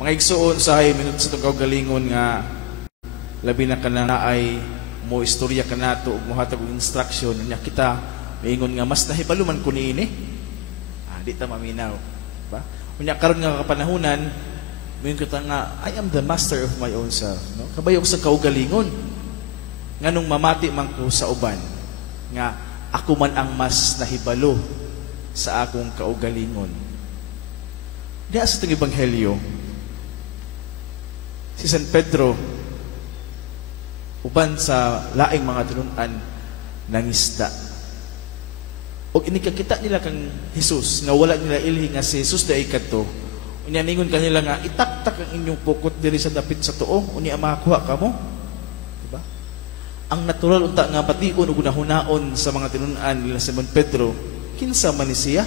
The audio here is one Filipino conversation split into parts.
Mga igsuon usahay minut sa itong kaugalingon nga labi na ka na ay mo istorya ka na ito ug mohatag og instruction niya kita maingon nga mas nahibaluman ko niini. Di ta maminaw. Ba? Unya karon nga kapanahunan mingon kita nga I am the master of my own self. No? Kabayok sa kaugalingon. Nganong mamati man ko sa uban nga ako man ang mas nahibalo sa akong kaugalingon. Diya sa itong ebanghelyo, si San Pedro, uban sa laing mga tinunan, nangisda. O inikakita nila kang Jesus, nga wala nila ilhi nga si Jesus da ikadto. Unya ningon kanila nga, itaktak ang inyong pukot diri sa dapit sa tuo, unya makakuha ka mo. Diba? Ang natural unta nga bation o gunahunaon sa mga tinunan nila Simon Pedro, kinsa man ni siya?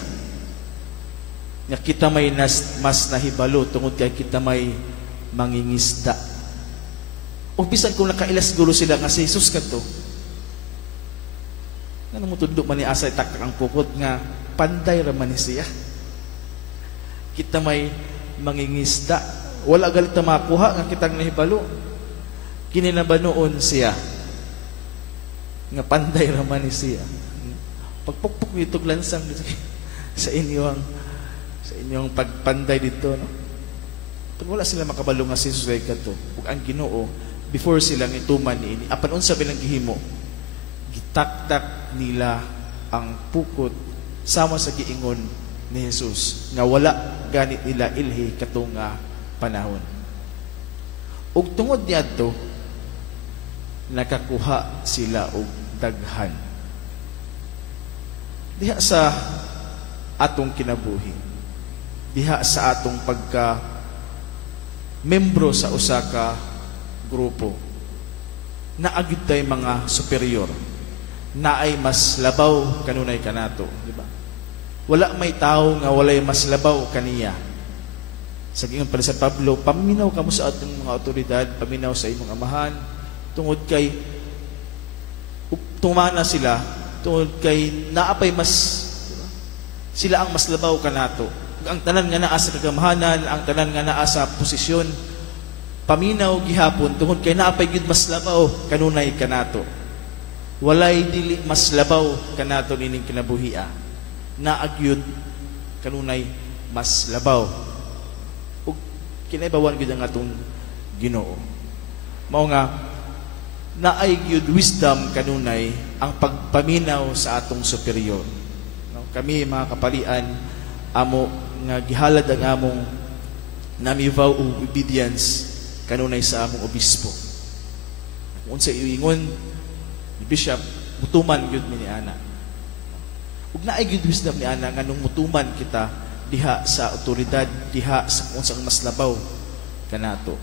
Nga kita may mas nahibalo tungod kay kita may mangingisda. O bisan kung nakailas gulo sila nga si Jesus kadto. Nga mo tundok man ni asa itaktak ang pukot nga panday ra man ni siya. Kita may mangingisda. Wala galit na makuha nga kitang nahibalo. Kininabanuon siya. Nga panday ra man ni siya. Pagpukpuk nito glansang sa inyong pagpanday dito, no? Pag wala sila makabalo nga si Jesus ay kadto, ug ang Ginoo before silang ituman niini, apan unsa bilang gihimo, gitaktak nila ang pukot sama sa giingon ni Jesus nga wala gani nila ilhi katong panahon. Ug tungod niadto nakakuha sila og daghan. Diha sa atong kinabuhi, diha sa atong pagka membro sa usa ka grupo, naagid tay mga superior, na ay mas labaw kanunay kanato, di ba? Wala may tao nga walay mas labaw kaniya. Sa gingon pa ni San Pablo, paminaw kamo sa atong mga otoridad, paminaw sa imong amahan, tungod kay tumana sila, tungod kay naapay mas, diba? Sila ang mas labaw kanato. Ang tanan nga naa sa kagamahanan, ang tanan nga naa sa posisyon, paminaw gihapon tungod kay naapay gyud mas labaw kanunay kanato. Walay dili mas labaw kanato nining kinabuhia. Naagyud kanunay mas labaw. Ug kinaibawan gyud ang atong Ginoo. Mao nga naay gyud wisdom kanunay ang pagpaminaw sa atong superior. No? Kami mga kapalian amo nga gihalad ang among namivaw og obedience kanunay sa among obispo. Kung sa iingon ni Bishop, mutuman gyud mi ni ana. Ug naay gyud wisdom ni ana nganong mutuman kita diha sa otoridad, diha sa unsang mas labaw kanato.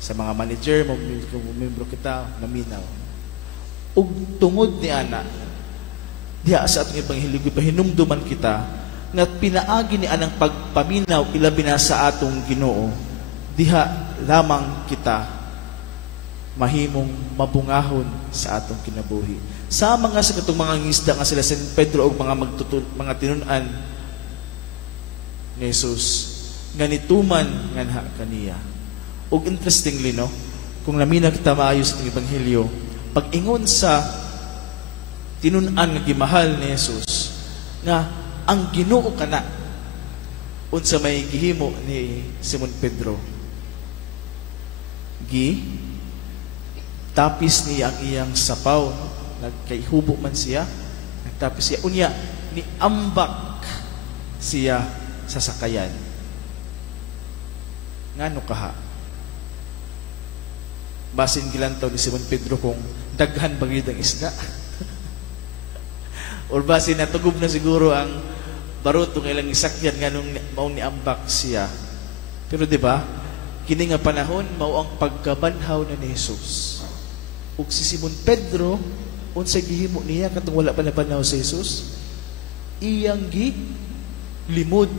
Sa mga manager, membro kita, naminaw. Ug tungod ni ana, diha sa atong ebanghelyo pahinumduman kita nga pinaagi ni anang pagpaminaw ilabi na sa atong Ginoo, diha lamang kita mahimong mabungahon sa atong kinabuhi. Sa mga sa katong mga ngisda nga sila San Pedro o mga tinunan ni Jesus, ganituman nga kaniya. Og interestingly, no, kung lamina kita maayo sa itong ebanghelyo, pag-ingon sa tinunan nga gimahal ni Jesus, nga ang Ginoo kana unsa may gihimo ni Simon Pedro, tapis niya ang iyang sapaw, no? Nagkaihubo man siya, nagtapis siya, unya ni ambak siya sa sakayan. Ngano kaha? Basin gilantaw ni Simon Pedro kung daghan bagid ang isda. Or basin natugob na siguro ang baruto ng ilang isakyan nganong mao ni ambak siya. Pero di ba, kini nga panahon mao ang pagkabanhaw na ni Jesus. Ug si Simon Pedro unsa gihimo niya katong wala pa nabanhaw si Jesus? Iyang limod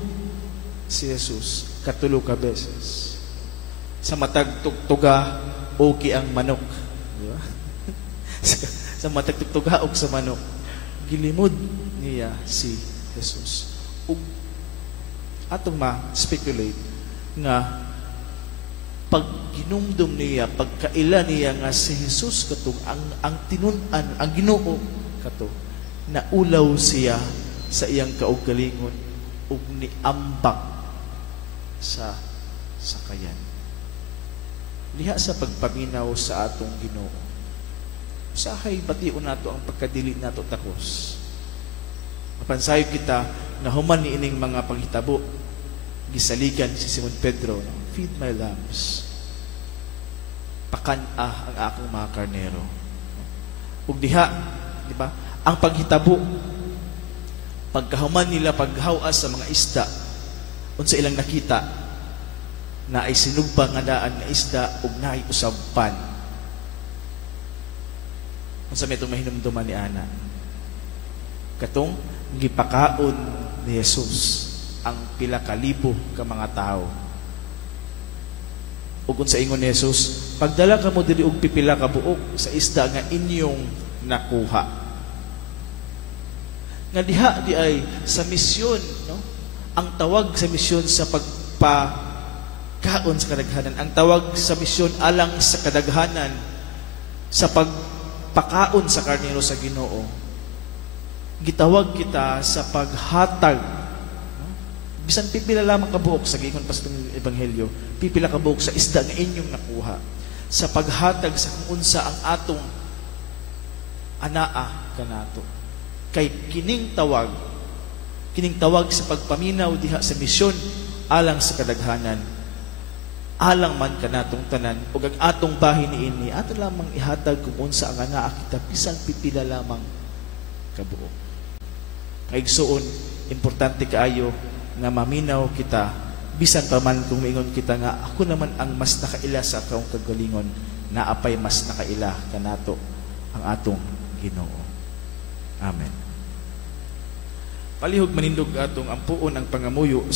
si Jesus katulo ka beses. Sa matag tugtuga okay ang manok, di ba? Sa matag tugtuga og sa manok, gilimod niya si Jesus. Ug atong ma-speculate nga pag ginumdum niya, pagkaila niya nga si Jesus katong ang tinunan, ang Ginoo kato, naulaw siya sa iyang kaugalingon ug niambak sa sakayan. Liha sa pagpaminaw sa atong Ginoo. Usahay bation nato ang pagkadili nato takos. Mapansayo kita na human ni ining mga panghitabo, gisaligan si Simon Pedro, feed my lambs, pakan-ah ang akong mga karnero. Ug diha, di ba? Ang paghitabo, pagkahuman nila paghawas sa mga isda, unsa ilang nakita na ay sinugba nga daan na isda ug naay usab pan. Unsa may itong mahinumduman ni ana? Katong gipakaon ni Jesus ang pila ka libo ka mga tao. Ug unsa ingon ni Jesus, pagdala ka mo diri og pipila ka buok sa isda nga inyong nakuha. Nga diha di ay sa misyon, no? Ang tawag sa misyon sa pagpakaon sa kadaghanan, ang tawag sa misyon alang sa kadaghanan sa pagpakaon sa karnero sa Ginoo. Gitawag kita sa paghatag, no? Bisan pipila lamang kabuok sa giingon pa sa ebanghelyo, pipila kabuok sa isda nga inyong nakuha, sa paghatag sa kung unsa ang atong anaa kanato. Kay kining tawag sa pagpaminaw diha sa misyon alang sa kadaghanan, alang man kanatong tanan ug ang atong bahin niini ato lamang ihatag kung unsa ang anaa kita bisan pipila lamang kabuok. Kaigsuon, importante kaayo nga maminaw kita bisan pa man kung maingon kita nga ako naman ang mas nakaila sa akong kagalingon, naapay mas nakaila kanato ang atong Ginoo. Amen. Palihog manindog atong ampuon ang pangamuyo